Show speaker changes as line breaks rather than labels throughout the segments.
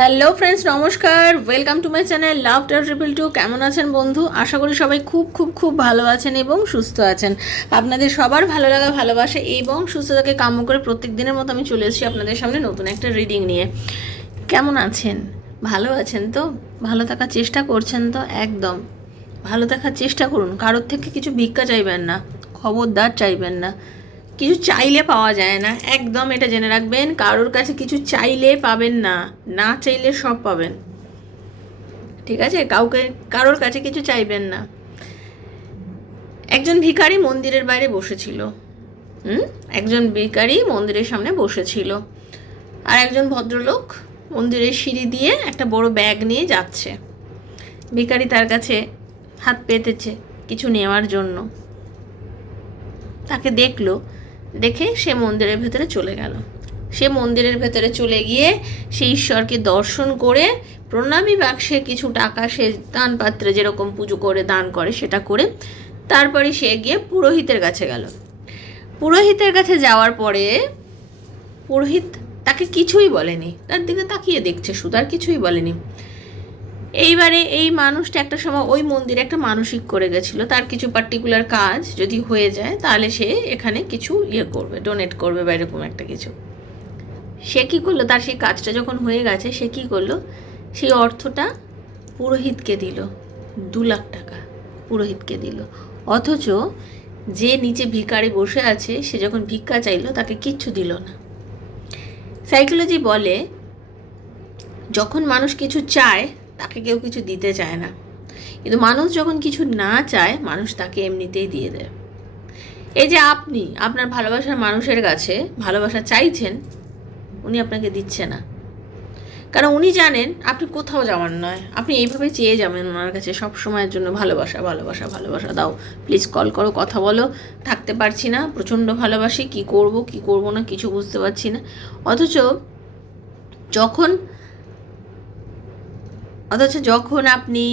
hello friends নমস্কার welcome to my channel love tarot triple two কেমন আছেন বন্ধু আশা করি সবাই খুব খুব খুব ভালো আছেন এবং সুস্থ আছেন আপনাদের সবার ভালো লাগা ভালোবাসা এবং সুস্থতাকে কাম্য করে প্রত্যেক দিনের মতো আমি চলে এসেছি আপনাদের সামনে নতুন একটা রিডিং নিয়ে কেমন আছেন ভালো আছেন তো ভালো থাকার চেষ্টা করছেন তো একদম ভালো থাকার চেষ্টা করুন কারোর থেকে কিছু ভিক্ষা চাইবেন না খবরদার চাইবেন না কিছু চাইলে পাওয়া যায় না একদম এটা জেনে রাখবেন কারোর কাছে কিছু চাইলে পাবেন না না চাইলে সব পাবেন ঠিক আছে কাউকে কারোর কাছে কিছু চাইবেন না একজন ভিখারি মন্দিরের বাইরে বসেছিল হুম একজন ভিখারি মন্দিরের সামনে বসেছিল আর একজন ভদ্রলোক মন্দিরের সিঁড়ি দিয়ে একটা বড় ব্যাগ নিয়ে যাচ্ছে ভিখারি তার কাছে হাত পেতেছে কিছু নেওয়ার জন্য তাকে দেখলো দেখে সে মন্দিরের ভেতরে চলে গেল সে মন্দিরের ভেতরে চলে গিয়ে সে ঈশ্বরকে দর্শন করে প্রণামী বাক্সে কিছু টাকা সে দান পাত্রে যেরকম পুজো করে দান করে সেটা করে তারপরে সে গিয়ে পুরোহিতের কাছে গেল পুরোহিতের কাছে যাওয়ার পরে পুরোহিত তাকে কিছুই বলেনি তার দিকে তাকিয়ে দেখছে আর কিছুই বলেনি এইবারে এই মানুষটা একটা সময় ওই মন্দিরে একটা মানসিক করে গেছিলো তার কিছু পার্টিকুলার কাজ যদি হয়ে যায় তাহলে সে এখানে কিছু ইয়ে করবে ডোনেট করবে বা এরকম একটা কিছু সে কী করলো তার সেই কাজটা যখন হয়ে গেছে সে কী করলো সেই অর্থটা পুরোহিতকে দিল দু লাখ টাকা পুরোহিতকে দিল অথচ যে নিচে ভিকারে বসে আছে সে যখন ভিক্ষা চাইলো তাকে কিচ্ছু দিল না সাইকোলজি বলে যখন মানুষ কিছু চায় তাকে কেউ কিছু দিতে চায় না কিন্তু মানুষ যখন কিছু না চায় মানুষ তাকে এমনিতেই দিয়ে দেয় এই যে আপনি আপনার ভালোবাসার মানুষের কাছে ভালোবাসা চাইছেন উনি আপনাকে দিচ্ছে না কারণ উনি জানেন আপনি কোথাও যাওয়ার নয় আপনি এইভাবে চেয়ে যাবেন ওনার কাছে সব সময়ের জন্য ভালোবাসা ভালোবাসা ভালোবাসা দাও প্লিজ কল করো কথা বলো থাকতে পারছি না প্রচণ্ড ভালোবাসি কি করব কি করব না কিছু বুঝতে পারছি না অথচ যখন অথচ যখন আপনি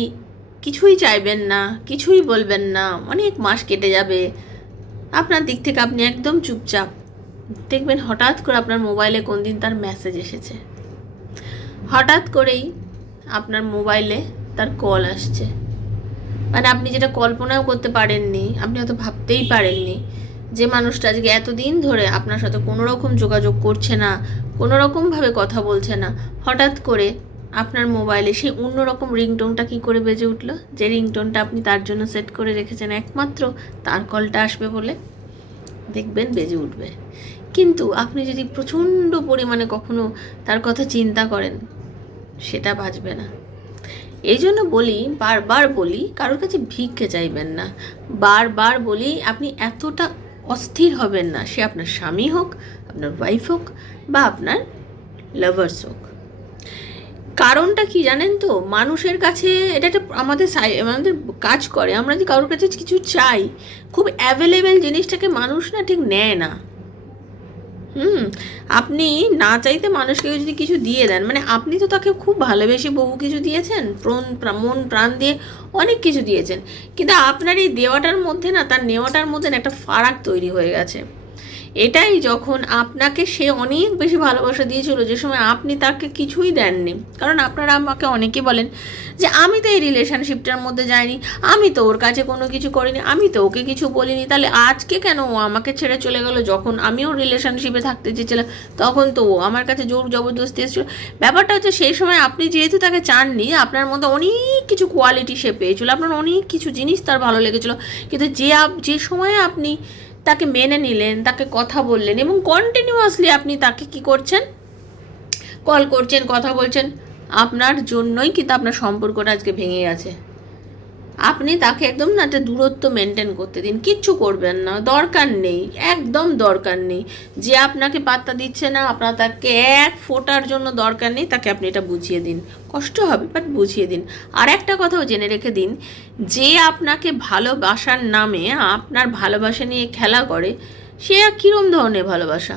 কিছুই চাইবেন না কিছুই বলবেন না অনেক মাস কেটে যাবে আপনার দিক থেকে আপনি একদম চুপচাপ দেখবেন হঠাৎ করে আপনার মোবাইলে কোন দিন তার মেসেজ এসেছে হঠাৎ করেই আপনার মোবাইলে তার কল আসছে মানে আপনি যেটা কল্পনাও করতে পারেননি আপনি হয়তো ভাবতেই পারেননি যে মানুষটা আজকে এতদিন ধরে আপনার সাথে কোনো রকম যোগাযোগ করছে না কোনো রকমভাবে কথা বলছে না হঠাৎ করে আপনার মোবাইলে সেই অন্যরকম রিংটোনটা কি করে বেজে উঠল যে রিংটোনটা আপনি তার জন্য সেট করে রেখেছেন একমাত্র তার কলটা আসবে বলে দেখবেন বেজে উঠবে কিন্তু আপনি যদি প্রচণ্ড পরিমাণে কখনো তার কথা চিন্তা করেন সেটা বাজবে না এই জন্য বলি বারবার বলি কারোর কাছে ভিক্ষে চাইবেন না বারবার বলি আপনি এতটা অস্থির হবেন না সে আপনার স্বামী হোক আপনার ওয়াইফ হোক বা আপনার লাভার্স হোক কারণটা কি জানেন তো মানুষের কাছে এটা একটা আমাদের আমাদের কাজ করে আমরা যদি কারোর কাছে কিছু চাই খুব অ্যাভেলেবেল জিনিসটাকে মানুষ না ঠিক নেয় না হুম আপনি না চাইতে মানুষকে যদি কিছু দিয়ে দেন মানে আপনি তো তাকে খুব ভালোবেসে বহু কিছু দিয়েছেন প্রণ মন প্রাণ দিয়ে অনেক কিছু দিয়েছেন কিন্তু আপনার এই দেওয়াটার মধ্যে না তার নেওয়াটার মধ্যে না একটা ফারাক তৈরি হয়ে গেছে এটাই যখন আপনাকে সে অনেক বেশি ভালোবাসা দিয়েছিল যে সময় আপনি তাকে কিছুই দেননি কারণ আপনারা আমাকে অনেকে বলেন যে আমি তো এই রিলেশনশিপটার মধ্যে যাইনি আমি তো ওর কাছে কোনো কিছু করিনি আমি তো ওকে কিছু বলিনি তাহলে আজকে কেন ও আমাকে ছেড়ে চলে গেল যখন আমি ওর রিলেশনশিপে থাকতে চেয়েছিলাম তখন তো ও আমার কাছে জোর জবরদস্তি এসেছিল ব্যাপারটা হচ্ছে সেই সময় আপনি যেহেতু তাকে চাননি আপনার মধ্যে অনেক কিছু কোয়ালিটি সে পেয়েছিল আপনার অনেক কিছু জিনিস তার ভালো লেগেছিলো কিন্তু যে যে সময়ে আপনি তাকে মেনে নিলেন তাকে কথা বললেন এবং কন্টিনিউয়াসলি আপনি তাকে কি করছেন কল করছেন কথা বলছেন আপনার জন্যই কিন্তু আপনার সম্পর্কটা আজকে ভেঙে গেছে আপনি তাকে একদম না একটা দূরত্ব মেনটেন করতে দিন কিচ্ছু করবেন না দরকার নেই একদম দরকার নেই যে আপনাকে পাত্তা দিচ্ছে না আপনার তাকে এক ফোটার জন্য দরকার নেই তাকে আপনি এটা বুঝিয়ে দিন কষ্ট হবে বাট বুঝিয়ে দিন আর একটা কথাও জেনে রেখে দিন যে আপনাকে ভালোবাসার নামে আপনার ভালোবাসা নিয়ে খেলা করে সে কীরম ধরনের ভালোবাসা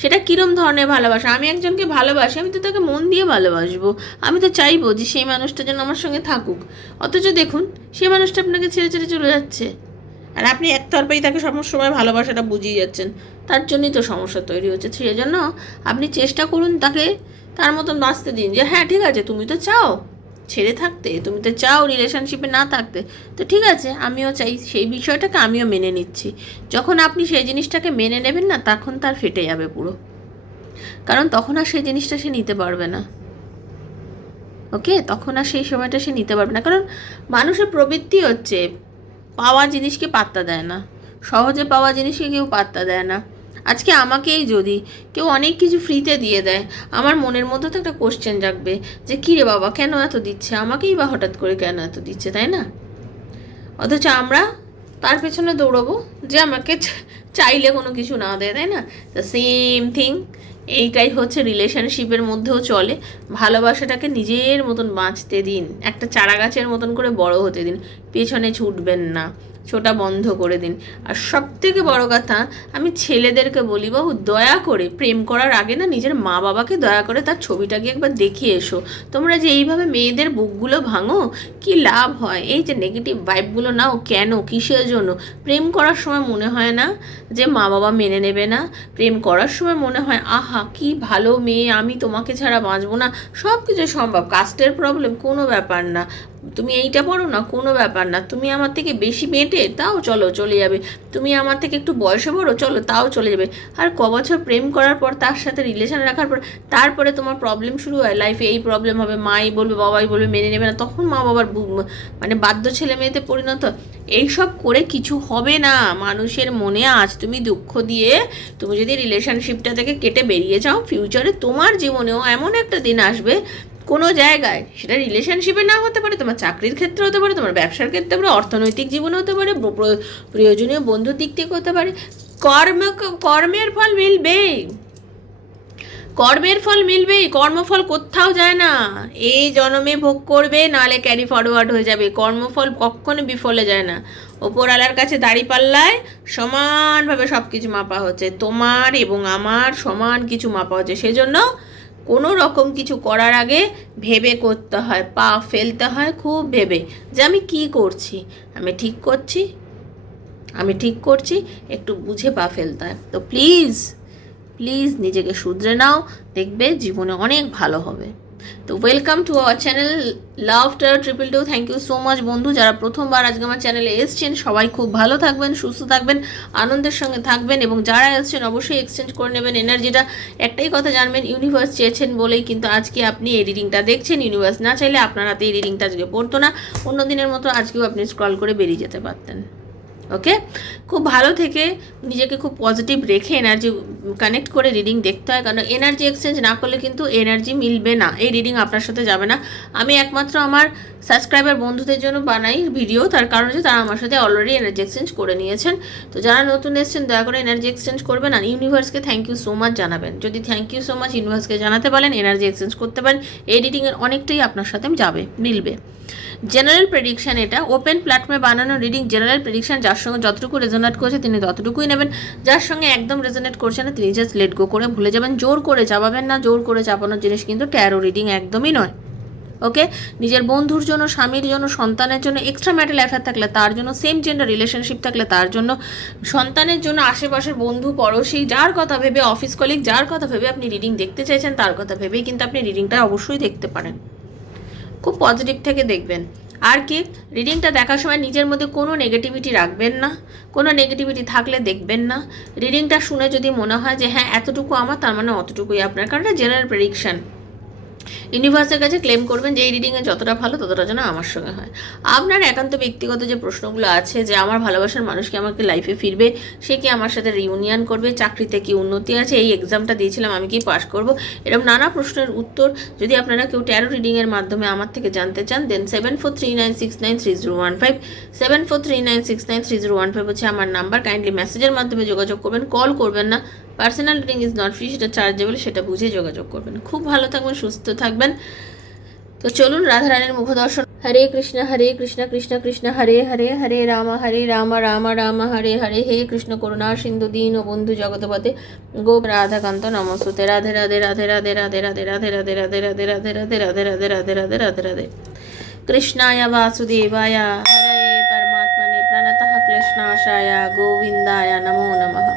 সেটা কীরম ধরনের ভালোবাসা আমি একজনকে ভালোবাসি আমি তো তাকে মন দিয়ে ভালোবাসবো আমি তো চাইবো যে সেই মানুষটা যেন আমার সঙ্গে থাকুক অথচ দেখুন সেই মানুষটা আপনাকে ছেড়ে ছেড়ে চলে যাচ্ছে আর আপনি একতরফাই তাকে সময় ভালোবাসাটা বুঝিয়ে যাচ্ছেন তার জন্যই তো সমস্যা তৈরি হচ্ছে সেই জন্য আপনি চেষ্টা করুন তাকে তার মতন বাঁচতে দিন যে হ্যাঁ ঠিক আছে তুমি তো চাও ছেড়ে থাকতে তুমি তো চাও রিলেশনশিপে না থাকতে তো ঠিক আছে আমিও চাই সেই বিষয়টাকে আমিও মেনে নিচ্ছি যখন আপনি সেই জিনিসটাকে মেনে নেবেন না তখন তার ফেটে যাবে পুরো কারণ তখন আর সেই জিনিসটা সে নিতে পারবে না ওকে তখন আর সেই সময়টা সে নিতে পারবে না কারণ মানুষের প্রবৃত্তি হচ্ছে পাওয়া জিনিসকে পাত্তা দেয় না সহজে পাওয়া জিনিসকে কেউ পাত্তা দেয় না আজকে আমাকেই যদি কেউ অনেক কিছু ফ্রিতে দিয়ে দেয় আমার মনের মধ্যে তো একটা কোশ্চেন জাগবে যে কী রে বাবা কেন এত দিচ্ছে আমাকেই বা হঠাৎ করে কেন এত দিচ্ছে তাই না অথচ আমরা তার পেছনে দৌড়বো যে আমাকে চাইলে কোনো কিছু না দেয় তাই না দ্য সেম থিং এইটাই হচ্ছে রিলেশনশিপের মধ্যেও চলে ভালোবাসাটাকে নিজের মতন বাঁচতে দিন একটা চারা গাছের মতন করে বড় হতে দিন পেছনে ছুটবেন না ছোটা বন্ধ করে দিন আর সব থেকে বড়ো কথা আমি ছেলেদেরকে বলি বাবু দয়া করে প্রেম করার আগে না নিজের মা বাবাকে দয়া করে তার ছবিটাকে একবার দেখিয়ে এসো তোমরা যে এইভাবে মেয়েদের বুকগুলো ভাঙো কি লাভ হয় এই যে নেগেটিভ ভাইবগুলো নাও কেন কিসের জন্য প্রেম করার সময় মনে হয় না যে মা বাবা মেনে নেবে না প্রেম করার সময় মনে হয় আহা কি ভালো মেয়ে আমি তোমাকে ছাড়া বাঁচবো না সব কিছু সম্ভব কাস্টের প্রবলেম কোনো ব্যাপার না তুমি এইটা পড়ো না কোনো ব্যাপার না তুমি আমার থেকে বেশি মেটে তাও চলো চলে যাবে তুমি আমার থেকে একটু বয়সে বড়ো চলো তাও চলে যাবে আর ক বছর প্রেম করার পর তার সাথে রিলেশন রাখার পর তারপরে তোমার প্রবলেম শুরু হয় লাইফে এই প্রবলেম হবে মাই বলবে বাবাই বলবে মেনে নেবে না তখন মা বাবার মানে বাধ্য ছেলে মেয়েতে পরিণত এইসব করে কিছু হবে না মানুষের মনে আজ তুমি দুঃখ দিয়ে তুমি যদি রিলেশনশিপটা থেকে কেটে বেরিয়ে যাও ফিউচারে তোমার জীবনেও এমন একটা দিন আসবে কোনো জায়গায় সেটা রিলেশনশিপে না হতে পারে তোমার চাকরির ক্ষেত্রে হতে পারে তোমার ব্যবসার ক্ষেত্রে হতে পারে অর্থনৈতিক জীবনে হতে পারে প্রয়োজনীয় বন্ধু দিক থেকে হতে পারে কর্ম কর্মের ফল মিলবেই কর্মের ফল মিলবেই কর্মফল কোথাও যায় না এই জন্মে ভোগ করবে নাহলে ক্যারি ফরওয়ার্ড হয়ে যাবে কর্মফল কখনো বিফলে যায় না ওপরওয়ালার কাছে দাঁড়িপাল্লায় সমানভাবে সব কিছু মাপা হচ্ছে তোমার এবং আমার সমান কিছু মাপা হচ্ছে সেজন্য কোনো রকম কিছু করার আগে ভেবে করতে হয় পা ফেলতে হয় খুব ভেবে যে আমি কি করছি আমি ঠিক করছি আমি ঠিক করছি একটু বুঝে পা ফেলতে হয় তো প্লিজ প্লিজ নিজেকে শুধরে নাও দেখবে জীবনে অনেক ভালো হবে তো welcome to our channel love tarot triple two thank you so much বন্ধু যারা প্রথমবার আজকে আমার চ্যানেলে এসছেন সবাই খুব ভালো থাকবেন সুস্থ থাকবেন আনন্দের সঙ্গে থাকবেন এবং যারা এসছেন অবশ্যই এক্সচেঞ্জ করে নেবেন এনার্জিটা একটাই কথা জানবেন ইউনিভার্স চেয়েছেন বলেই কিন্তু আজকে আপনি এই রিডিংটা দেখছেন ইউনিভার্স না চাইলে আপনার হাতে এই রিডিংটা আজকে পড়তো না অন্য দিনের মতো আজকেও আপনি স্ক্রল করে বেরিয়ে যেতে পারতেন ওকে খুব ভালো থেকে নিজেকে খুব পজিটিভ রেখে এনার্জি কানেক্ট করে রিডিং দেখতে হয় কারণ এনার্জি এক্সচেঞ্জ না করলে কিন্তু এনার্জি মিলবে না এই রিডিং আপনার সাথে যাবে না আমি একমাত্র আমার সাবস্ক্রাইবার বন্ধুদের জন্য বানাই ভিডিও তার কারণ হচ্ছে তারা আমার সাথে অলরেডি এনার্জি এক্সচেঞ্জ করে নিয়েছেন তো যারা নতুন এসছেন দয়া করে এনার্জি এক্সচেঞ্জ করবেন আর ইউনিভার্সকে থ্যাংক ইউ সো মাচ জানাবেন যদি থ্যাংক ইউ সো মাচ ইউনিভার্সকে জানাতে পারেন এনার্জি এক্সচেঞ্জ করতে পারেন এডিটিংয়ের অনেকটাই আপনার সাথে যাবে মিলবে জেনারেল প্রেডিকশান এটা ওপেন প্ল্যাটফর্মে বানানো রিডিং জেনারেল প্রেডিকশান যার সঙ্গে যতটুকু রেজোনেট করছে তিনি ততটুকুই নেবেন যার সঙ্গে একদম রেজোনেট করছে না তিনি জাস্ট লেট গো করে ভুলে যাবেন জোর করে চাপাবেন না জোর করে চাপানোর জিনিস কিন্তু ট্যারো রিডিং একদমই নয় ওকে নিজের বন্ধুর জন্য স্বামীর জন্য সন্তানের জন্য এক্সট্রা ম্যাটাল অ্যাফেয়ার থাকলে তার জন্য সেম জেন্ডার রিলেশনশিপ থাকলে তার জন্য সন্তানের জন্য আশেপাশের বন্ধু পড়োশি যার কথা ভেবে অফিস কলিগ যার কথা ভেবে আপনি রিডিং দেখতে চাইছেন তার কথা ভেবেই কিন্তু আপনি রিডিংটা অবশ্যই দেখতে পারেন খুব পজিটিভ থেকে দেখবেন আর কি রিডিংটা দেখার সময় নিজের মধ্যে কোনো নেগেটিভিটি রাখবেন না কোনো নেগেটিভিটি থাকলে দেখবেন না রিডিংটা শুনে যদি মনে হয় যে হ্যাঁ এতটুকু আমার তার মানে অতটুকুই আপনার কারণ জেনারেল প্রেডিকশান ইউনিভার্সের কাছে ক্লেম করবেন যে এই রিডিংয়ে যতটা ভালো ততটা যেন আমার সঙ্গে হয় আপনার একান্ত ব্যক্তিগত যে প্রশ্নগুলো আছে যে আমার ভালোবাসার মানুষ কি আমাকে লাইফে ফিরবে সে কি আমার সাথে রিউনিয়ন করবে চাকরিতে কি উন্নতি আছে এই এক্সামটা দিয়েছিলাম আমি কি পাশ করব এরকম নানা প্রশ্নের উত্তর যদি আপনারা কেউ ট্যারো রিডিংয়ের মাধ্যমে আমার থেকে জানতে চান দেন seven four three nine six nine three zero one five seven four three nine six nine three zero one five হচ্ছে আমার নাম্বার কাইন্ডলি মেসেজের মাধ্যমে যোগাযোগ করবেন কল করবেন না personal reading is not free সেটা চার্জেবল সেটা বুঝে যোগাযোগ করবেন খুব ভালো থাকবেন সুস্থ থাকবেন তো চলুন রাধারানীর দর্শন হরে কৃষ্ণ হরে কৃষ্ণ কৃষ্ণ কৃষ্ণ হরে হরে হরে রাম হরে রাম রাম রাম হরে হরে হে কৃষ্ণ করুণা সিন্ধু দীন ও বন্ধু জগৎপতে গোপ রাধাকান্ত নমস্তে রাধে রাধে রাধে রাধে রাধে রাধে রাধে রাধে রাধে রাধে রাধে রাধে রাধে রাধে রাধে রাধে রাধে রাধে কৃষ্ণায় বাসুদেবায় হরে পরমাত্মনে প্রণত क्लेशनाशाय গোবিন্দায় নমো नमः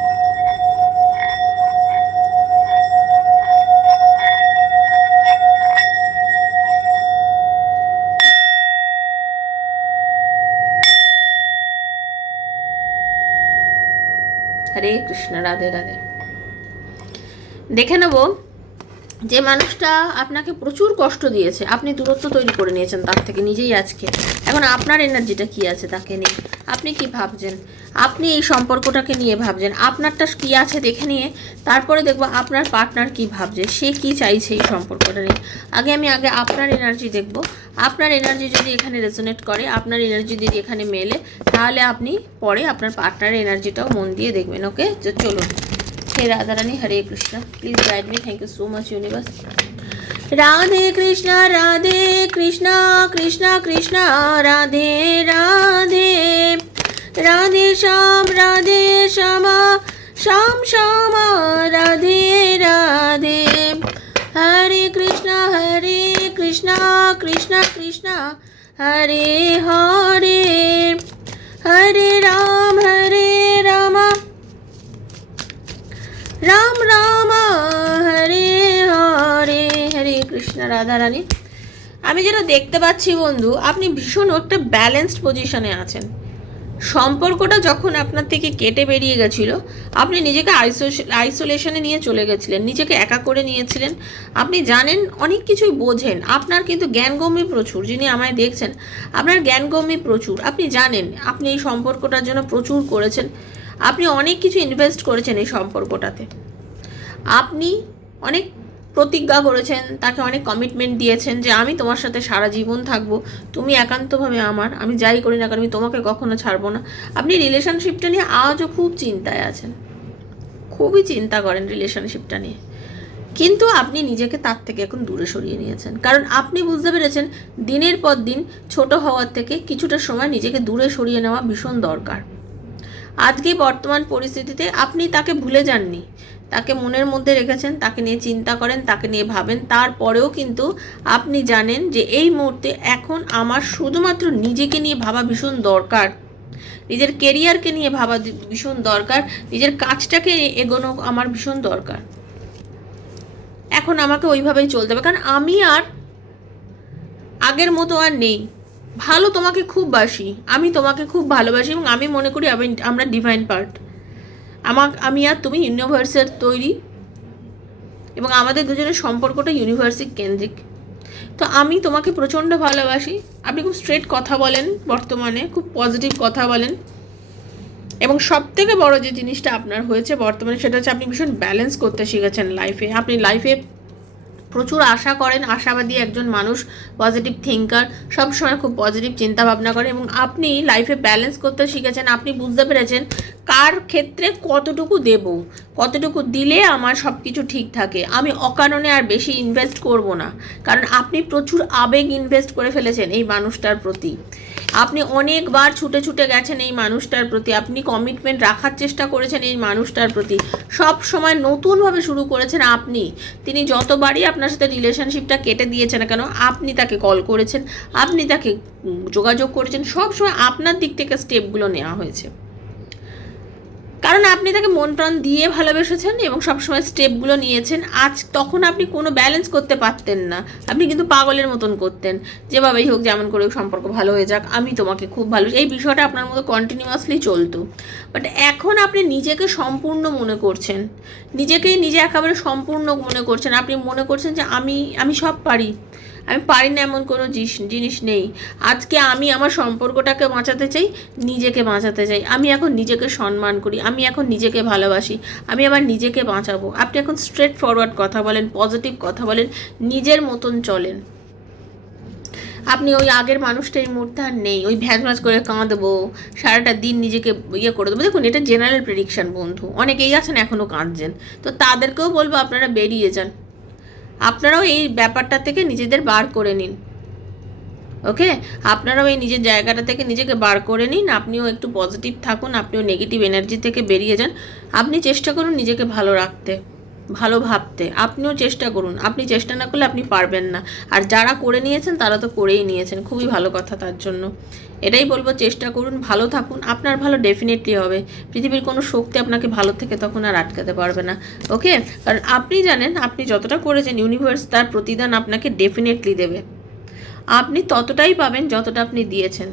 হরে কৃষ্ণ রাধে রাধে দেখে নেবো যে মানুষটা আপনাকে প্রচুর কষ্ট দিয়েছে আপনি দূরত্ব তৈরি করে নিয়েছেন তার থেকে নিজেই আজকে এখন আপনার এনার্জিটা কি আছে তাকে নিয়ে আপনি কি ভাবছেন আপনি এই সম্পর্কটাকে নিয়ে ভাবছেন আপনারটা কি আছে দেখে নিয়ে তারপরে দেখবো আপনার পার্টনার কি ভাবছে সে কি চাইছে এই সম্পর্কটা নিয়ে আগে আমি আগে আপনার এনার্জি দেখব আপনার এনার্জি যদি এখানে রেজোনেট করে আপনার এনার্জি যদি এখানে মেলে তাহলে আপনি পরে আপনার পার্টনারের এনার্জিটাও মন দিয়ে দেখবেন ওকে চলুন हे Radha Rani Hare Krishna please guide me thank you so much universe Radhe Krishna Radhe Krishna Krishna Krishna Radhe Radhe Radhe Shyam Radhe Shyama Shyam Shyama Radhe Radhe Hare Krishna Hare Krishna Krishna Krishna Hare Hare Hare Ram Hare Ram Ram Hare Hare Hare Krishna Radha Rani আমি যেটা দেখতে পাচ্ছি বন্ধু আপনি ভীষণ একটা ব্যালেন্সড পজিশনে আছেন সম্পর্কটা যখন আপনার থেকে কেটে বেরিয়ে গেছিলো আপনি নিজেকে আইসোলেশনে নিয়ে চলে গেছিলেন নিজেকে একা করে নিয়েছিলেন আপনি জানেন অনেক কিছুই বোঝেন আপনার কিন্তু জ্ঞানগম্যী প্রচুর যিনি আমায় দেখছেন আপনার জ্ঞানগম্যী প্রচুর আপনি জানেন আপনি এই সম্পর্কটার জন্য প্রচুর করেছেন আপনি অনেক কিছু ইনভেস্ট করেছেন এই সম্পর্কটাতে আপনি অনেক প্রতিজ্ঞা করেছেন তাকে অনেক কমিটমেন্ট দিয়েছেন যে আমি তোমার সাথে সারা জীবন থাকবো তুমি একান্তভাবে আমার আমি যাই করি না কারণ আমি তোমাকে কখনো ছাড়বো না আপনি রিলেশনশিপটা নিয়ে আজও খুব চিন্তায় আছেন খুবই চিন্তা করেন রিলেশনশিপটা নিয়ে কিন্তু আপনি নিজেকে তার থেকে এখন দূরে সরিয়ে নিয়েছেন কারণ আপনি বুঝতে পেরেছেন দিনের পর দিন ছোট হওয়ার থেকে কিছুটা সময় নিজেকে দূরে সরিয়ে নেওয়া ভীষণ দরকার আজকে বর্তমান পরিস্থিতিতে আপনি তাকে ভুলে যাননি তাকে মনের মধ্যে রেখেছেন তাকে নিয়ে চিন্তা করেন তাকে নিয়ে ভাবেন তারপরেও কিন্তু আপনি জানেন যে এই মুহূর্তে এখন আমার শুধুমাত্র নিজেকে নিয়ে ভাবা ভীষণ দরকার নিজের কেরিয়ারকে নিয়ে ভাবা ভীষণ দরকার নিজের কাজটাকে এগোনো আমার ভীষণ দরকার এখন আমাকে ওইভাবেই চলতে হবে কারণ আমি আর আগের মতো আর নেই ভালো তোমাকে খুব বাসি আমি তোমাকে খুব ভালোবাসি এবং আমি মনে করি আমি আমরা ডিভাইন পার্ট আমাক আমি আর তুমি ইউনিভার্সের তৈরি এবং আমাদের দুজনের সম্পর্কটা ইউনিভার্সিক কেন্দ্রিক তো আমি তোমাকে প্রচণ্ড ভালোবাসি আপনি খুব স্ট্রেট কথা বলেন বর্তমানে খুব পজিটিভ কথা বলেন এবং সব থেকে বড়ো যে জিনিসটা আপনার হয়েছে বর্তমানে সেটা হচ্ছে আপনি ভীষণ ব্যালেন্স করতে শিখেছেন লাইফে আপনি লাইফে প্রচুর আশা করেন আশাবাদী একজন মানুষ পজিটিভ থিঙ্কার সবসময় খুব পজিটিভ চিন্তা ভাবনা করে এবং আপনি লাইফে ব্যালেন্স করতে শিখেছেন আপনি বুঝতে পেরেছেন কার ক্ষেত্রে কতটুকু দেব কতটুকু দিলে আমার সব কিছু ঠিক থাকে আমি অকারণে আর বেশি ইনভেস্ট করব না কারণ আপনি প্রচুর আবেগ ইনভেস্ট করে ফেলেছেন এই মানুষটার প্রতি আপনি অনেকবার ছুটে ছুটে গেছেন এই মানুষটার প্রতি আপনি কমিটমেন্ট রাখার চেষ্টা করেছেন এই মানুষটার প্রতি সব সময় নতুনভাবে শুরু করেছেন আপনি তিনি যতবারই আপনার সাথে রিলেশনশিপটা কেটে দিয়েছেন কেন আপনি তাকে কল করেছেন আপনি তাকে যোগাযোগ করেছেন সব সময় আপনার দিক থেকে স্টেপগুলো নেওয়া হয়েছে কারণ আপনি তাকে মন প্রাণ দিয়ে ভালোবেসেছেন এবং সবসময় স্টেপগুলো নিয়েছেন আজ তখন আপনি কোনো ব্যালেন্স করতে পারতেন না আপনি কিন্তু পাগলের মতন করতেন যেভাবেই হোক যেমন করে সম্পর্ক ভালো হয়ে যাক আমি তোমাকে খুব ভালো এই বিষয়টা আপনার মতো কন্টিনিউয়াসলি চলতো বাট এখন আপনি নিজেকে সম্পূর্ণ মনে করছেন নিজেকেই নিজে একেবারে সম্পূর্ণ মনে করছেন আপনি মনে করছেন যে আমি আমি সব পারি আমি পারি না এমন কোনো জিনিস নেই আজকে আমি আমার সম্পর্কটাকে বাঁচাতে চাই নিজেকে বাঁচাতে চাই আমি এখন নিজেকে সম্মান করি আমি এখন নিজেকে ভালোবাসি আমি আবার নিজেকে বাঁচাবো আপনি এখন স্ট্রেট ফরওয়ার্ড কথা বলেন পজিটিভ কথা বলেন নিজের মতন চলেন আপনি ওই আগের মানুষটা এই মুহূর্তে আর নেই ওই ভ্যাঁজ ভ্যাজ করে কাঁদবো সারাটা দিন নিজেকে ইয়ে করে দেবো দেখুন এটা জেনারেল প্রেডিকশান বন্ধু অনেকেই আছেন এখনও কাঁদছেন তো তাদেরকেও বলবো আপনারা বেরিয়ে যান আপনারাও এই ব্যাপারটা থেকে নিজেদের বার করে নিন ওকে আপনারাও এই নিজের জায়গাটা থেকে নিজেকে বার করে নিন আপনিও একটু পজিটিভ থাকুন আপনিও নেগেটিভ এনার্জি থেকে বেরিয়ে যান আপনি চেষ্টা করুন নিজেকে ভালো রাখতে ভালো ভাবতে আপনিও চেষ্টা করুন আপনি চেষ্টা না করলে আপনি পারবেন না আর যারা করে নিয়েছেন তারা তো করেই নিয়েছেন খুবই ভালো কথা তার জন্য এটাই বলবো চেষ্টা করুন ভালো থাকুন আপনার ভালো ডেফিনেটলি হবে পৃথিবীর কোনো শক্তি আপনাকে ভালো থেকে তখন আর আটকাতে পারবে না ওকে কারণ আপনি জানেন আপনি যতটা করেছেন ইউনিভার্স তার প্রতিদান আপনাকে ডেফিনেটলি দেবে আপনি ততটাই পাবেন যতটা আপনি দিয়েছেন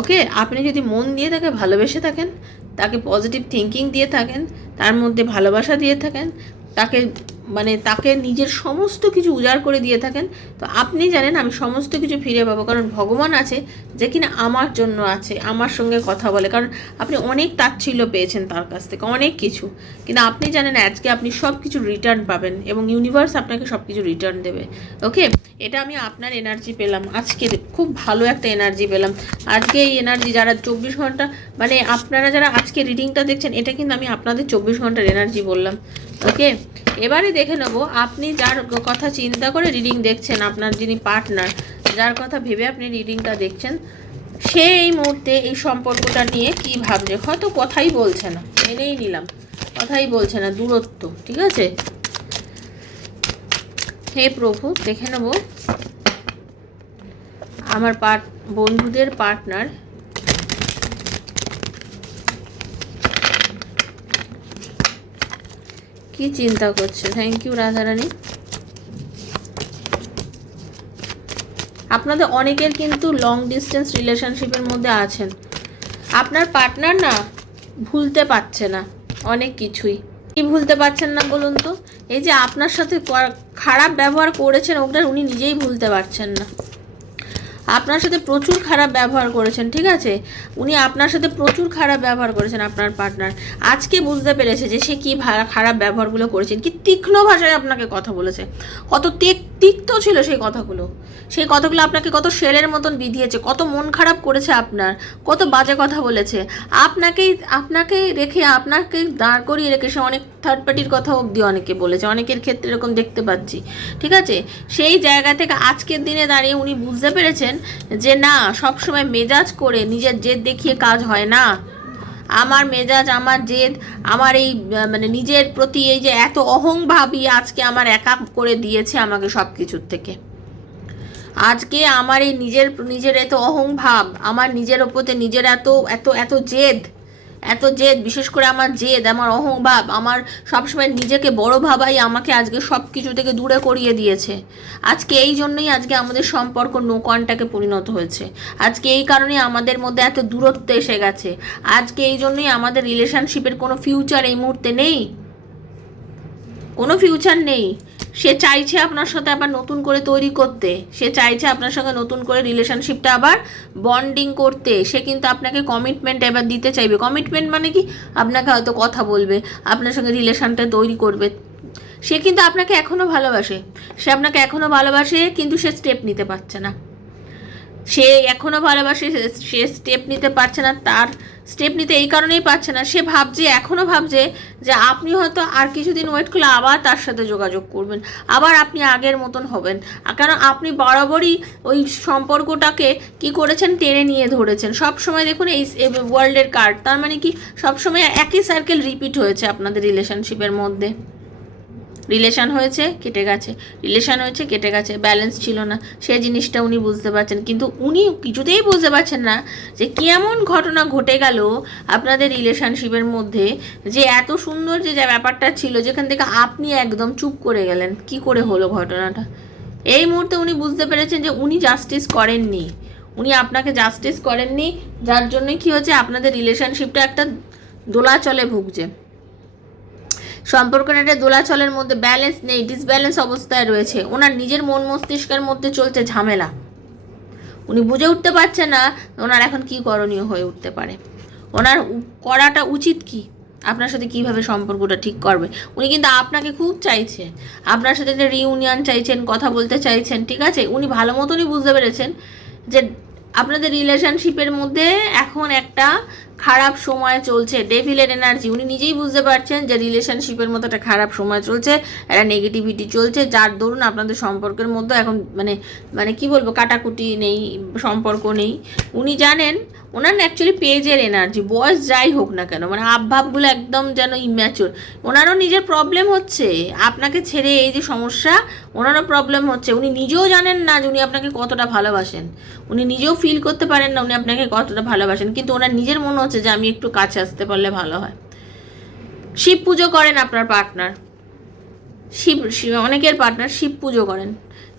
ওকে আপনি যদি মন দিয়ে তাকে ভালোবেসে থাকেন তাকে পজিটিভ থিঙ্কিং দিয়ে থাকেন তার মধ্যে ভালোবাসা দিয়ে থাকেন 大概。মানে তাকে নিজের সমস্ত কিছু উজাড় করে দিয়ে থাকেন তো আপনি জানেন আমি সমস্ত কিছু ফিরে পাবো কারণ ভগবান আছে যে কিনা আমার জন্য আছে আমার সঙ্গে কথা বলে কারণ আপনি অনেক তাচ্ছিল্য পেয়েছেন তার কাছ থেকে অনেক কিছু কিন্তু আপনি জানেন আজকে আপনি সব কিছু রিটার্ন পাবেন এবং ইউনিভার্স আপনাকে সব কিছু রিটার্ন দেবে ওকে এটা আমি আপনার এনার্জি পেলাম আজকে খুব ভালো একটা এনার্জি পেলাম আজকে এই এনার্জি যারা চব্বিশ ঘন্টা মানে আপনারা যারা আজকে রিডিংটা দেখছেন এটা কিন্তু আমি আপনাদের চব্বিশ ঘন্টার এনার্জি বললাম ওকে এবারে দেখে নেব আপনি যার কথা চিন্তা করে রিডিং দেখছেন আপনার যিনি পার্টনার যার কথা ভেবে আপনি রিডিংটা দেখছেন সে এই মুহূর্তে এই সম্পর্কটা নিয়ে কি ভাবছে হয়তো কথাই বলছে না মেনেই নিলাম কথাই বলছে না দূরত্ব ঠিক আছে হে প্রভু দেখে নেব আমার পার্ট বন্ধুদের পার্টনার কি চিন্তা করছে থ্যাংক ইউ রাধারানী আপনাদের অনেকের কিন্তু লং ডিস্টেন্স রিলেশনশিপের মধ্যে আছেন আপনার পার্টনার না ভুলতে পারছে না অনেক কিছুই কি ভুলতে পারছেন না বলুন তো এই যে আপনার সাথে খারাপ ব্যবহার করেছেন ওটা উনি নিজেই ভুলতে পারছেন না আপনার সাথে প্রচুর খারাপ ব্যবহার করেছেন ঠিক আছে উনি আপনার সাথে প্রচুর খারাপ ব্যবহার করেছেন আপনার পার্টনার আজকে বুঝতে পেরেছে যে সে কী খারাপ ব্যবহারগুলো করেছেন কি তীক্ষ্ণ ভাষায় আপনাকে কথা বলেছে কত তিক্ত ছিল সেই কথাগুলো সেই কথাগুলো আপনাকে কত শেলের মতন বিধিয়েছে কত মন খারাপ করেছে আপনার কত বাজে কথা বলেছে আপনাকেই আপনাকে রেখে আপনাকে দাঁড় করিয়ে রেখে সে অনেক থার্ড পার্টির কথা অবধি অনেকে বলেছে অনেকের ক্ষেত্রে এরকম দেখতে পাচ্ছি ঠিক আছে সেই জায়গা থেকে আজকের দিনে দাঁড়িয়ে উনি বুঝতে পেরেছেন যে না সবসময় মেজাজ করে নিজের জেদ দেখিয়ে কাজ হয় না আমার মেজাজ আমার জেদ আমার এই মানে নিজের প্রতি এই যে এত অহংভাবই আজকে আমার একা করে দিয়েছে আমাকে সব কিছুর থেকে আজকে আমার এই নিজের নিজের এত অহংভাব আমার নিজের ওপরতে নিজের এত এত এত জেদ এত জেদ বিশেষ করে আমার জেদ আমার অহংভাব আমার সবসময় নিজেকে বড় ভাবাই আমাকে আজকে সব কিছু থেকে দূরে করিয়ে দিয়েছে আজকে এই জন্যই আজকে আমাদের সম্পর্ক নৌকানটাকে পরিণত হয়েছে আজকে এই কারণে আমাদের মধ্যে এত দূরত্ব এসে গেছে আজকে এই জন্যই আমাদের রিলেশনশিপের কোনো ফিউচার এই মুহূর্তে নেই কোনো ফিউচার নেই সে চাইছে আপনার সাথে আবার নতুন করে তৈরি করতে সে চাইছে আপনার সঙ্গে নতুন করে রিলেশনশিপটা আবার বন্ডিং করতে সে কিন্তু আপনাকে কমিটমেন্ট এবার দিতে চাইবে কমিটমেন্ট মানে কি আপনাকে হয়তো কথা বলবে আপনার সঙ্গে রিলেশনটা তৈরি করবে সে কিন্তু আপনাকে এখনও ভালোবাসে সে আপনাকে এখনও ভালোবাসে কিন্তু সে স্টেপ নিতে পারছে না সে এখনও ভালোবাসে সে স্টেপ নিতে পারছে না তার স্টেপ নিতে এই কারণেই পারছে না সে ভাবছে এখনও ভাবছে যে আপনি হয়তো আর কিছুদিন ওয়েট করলে আবার তার সাথে যোগাযোগ করবেন আবার আপনি আগের মতন হবেন কারণ আপনি বরাবরই ওই সম্পর্কটাকে কি করেছেন টেনে নিয়ে ধরেছেন সব সময় দেখুন এই ওয়ার্ল্ডের কার্ড তার মানে কি সবসময় একই সার্কেল রিপিট হয়েছে আপনাদের রিলেশনশিপের মধ্যে রিলেশান হয়েছে কেটে গেছে রিলেশান হয়েছে কেটে গেছে ব্যালেন্স ছিল না সে জিনিসটা উনি বুঝতে পারছেন কিন্তু উনি কিছুতেই বুঝতে পারছেন না যে কেমন ঘটনা ঘটে গেল আপনাদের রিলেশনশিপের মধ্যে যে এত সুন্দর যে ব্যাপারটা ছিল যেখান থেকে আপনি একদম চুপ করে গেলেন কি করে হলো ঘটনাটা এই মুহূর্তে উনি বুঝতে পেরেছেন যে উনি জাস্টিস করেননি উনি আপনাকে জাস্টিস করেননি যার জন্য কি হচ্ছে আপনাদের রিলেশনশিপটা একটা দোলাচলে ভুগছে সম্পর্কটা একটা দোলাচলের মধ্যে ব্যালেন্স নেই ডিসব্যালেন্স অবস্থায় রয়েছে ওনার নিজের মন মস্তিষ্কের মধ্যে চলছে ঝামেলা উনি বুঝে উঠতে পারছে না ওনার এখন কি করণীয় হয়ে উঠতে পারে ওনার করাটা উচিত কি আপনার সাথে কিভাবে সম্পর্কটা ঠিক করবে উনি কিন্তু আপনাকে খুব চাইছে আপনার সাথে একটা রিউনিয়ন চাইছেন কথা বলতে চাইছেন ঠিক আছে উনি ভালো মতনই বুঝতে পেরেছেন যে আপনাদের রিলেশনশিপের মধ্যে এখন একটা খারাপ সময় চলছে ডেভিলের এনার্জি উনি নিজেই বুঝতে পারছেন যে রিলেশনশিপের মতো একটা খারাপ সময় চলছে একটা নেগেটিভিটি চলছে যার দরুন আপনাদের সম্পর্কের মধ্যে এখন মানে মানে কি বলবো কাটাকুটি নেই সম্পর্ক নেই উনি জানেন ওনার না অ্যাকচুয়ালি পেজের এনার্জি বয়স যাই হোক না কেন মানে হাবভাবগুলো একদম যেন ইম্যাচোর ওনারও নিজের প্রবলেম হচ্ছে আপনাকে ছেড়ে এই যে সমস্যা ওনারও প্রবলেম হচ্ছে উনি নিজেও জানেন না যে উনি আপনাকে কতটা ভালোবাসেন উনি নিজেও ফিল করতে পারেন না উনি আপনাকে কতটা ভালোবাসেন কিন্তু ওনার নিজের মনে হচ্ছে যে আমি একটু কাছে আসতে পারলে ভালো হয় শিব পুজো করেন আপনার পার্টনার শিব অনেকের পার্টনার শিব পুজো করেন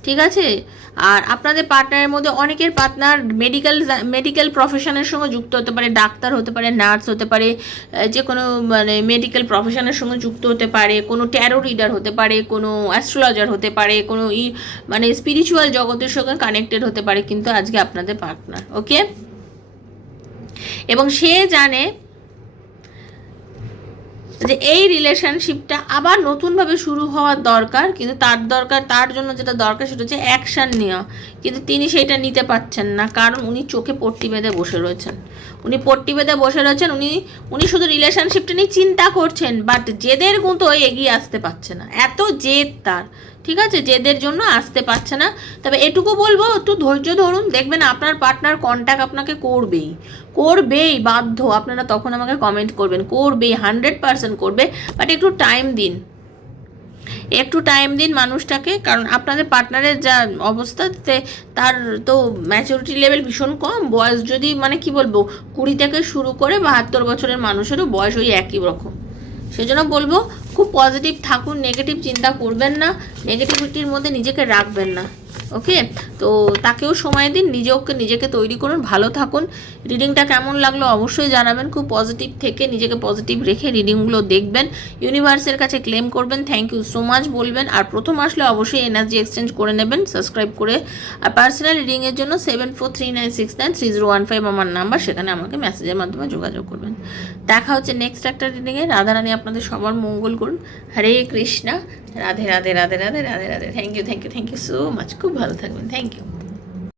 ঠিক আছে আর আপনাদের পার্টনারের মধ্যে অনেকের পার্টনার মেডিকেল মেডিকেল প্রফেশনের সঙ্গে যুক্ত হতে পারে ডাক্তার হতে পারে নার্স হতে পারে যে কোনো মানে মেডিকেল প্রফেশনের সঙ্গে যুক্ত হতে পারে কোনো ট্যারো রিডার হতে পারে কোনো অ্যাস্ট্রোলজার হতে পারে কোনো ই মানে স্পিরিচুয়াল জগতের সঙ্গে কানেক্টেড হতে পারে কিন্তু আজকে আপনাদের পার্টনার ওকে এবং সে জানে যে এই রিলেশনশিপটা আবার নতুনভাবে শুরু হওয়ার দরকার কিন্তু তার দরকার তার জন্য যেটা দরকার সেটা হচ্ছে অ্যাকশান নেওয়া কিন্তু তিনি সেটা নিতে পারছেন না কারণ উনি চোখে পট্টি বেঁধে বসে রয়েছেন উনি পট্টি বেঁধে বসে রয়েছেন উনি উনি শুধু রিলেশনশিপটা নিয়ে চিন্তা করছেন বাট জেদের কিন্তু এগিয়ে আসতে পারছে না এত জেদ তার ঠিক আছে যেদের জন্য আসতে পারছে না তবে এটুকু বলবো একটু ধৈর্য ধরুন দেখবেন আপনার পার্টনার কন্ট্যাক্ট আপনাকে করবেই করবেই বাধ্য আপনারা তখন আমাকে কমেন্ট করবেন করবে হান্ড্রেড পারসেন্ট করবে বাট একটু টাইম দিন একটু টাইম দিন মানুষটাকে কারণ আপনাদের পার্টনারের যা অবস্থাতে তার তো ম্যাচুরিটি লেভেল ভীষণ কম বয়স যদি মানে কি বলবো কুড়ি থেকে শুরু করে বাহাত্তর বছরের মানুষেরও বয়স ওই একই রকম সেজন্য বলবো খুব পজিটিভ থাকুন নেগেটিভ চিন্তা করবেন না নেগেটিভিটির মধ্যে নিজেকে রাখবেন না ওকে তো তাকেও সময় দিন নিজেকে নিজেকে তৈরি করুন ভালো থাকুন রিডিংটা কেমন লাগলো অবশ্যই জানাবেন খুব পজিটিভ থেকে নিজেকে পজিটিভ রেখে রিডিংগুলো দেখবেন ইউনিভার্সের কাছে ক্লেম করবেন থ্যাংক ইউ সো মাচ বলবেন আর প্রথম আসলে অবশ্যই এনার্জি এক্সচেঞ্জ করে নেবেন সাবস্ক্রাইব করে আর পার্সোনাল রিডিংয়ের জন্য seven four three nine six nine three zero one five আমার নাম্বার সেখানে আমাকে মেসেজের মাধ্যমে যোগাযোগ করবেন দেখা হচ্ছে নেক্সট একটা রিডিংয়ে রাধারানী আপনাদের সবার মঙ্গল করুন Hare Krishna Radhe Radhe Radhe Radhe Radhe Radhe thank you thank you thank you so much খুব ভালো থাকবেন থ্যাংক ইউ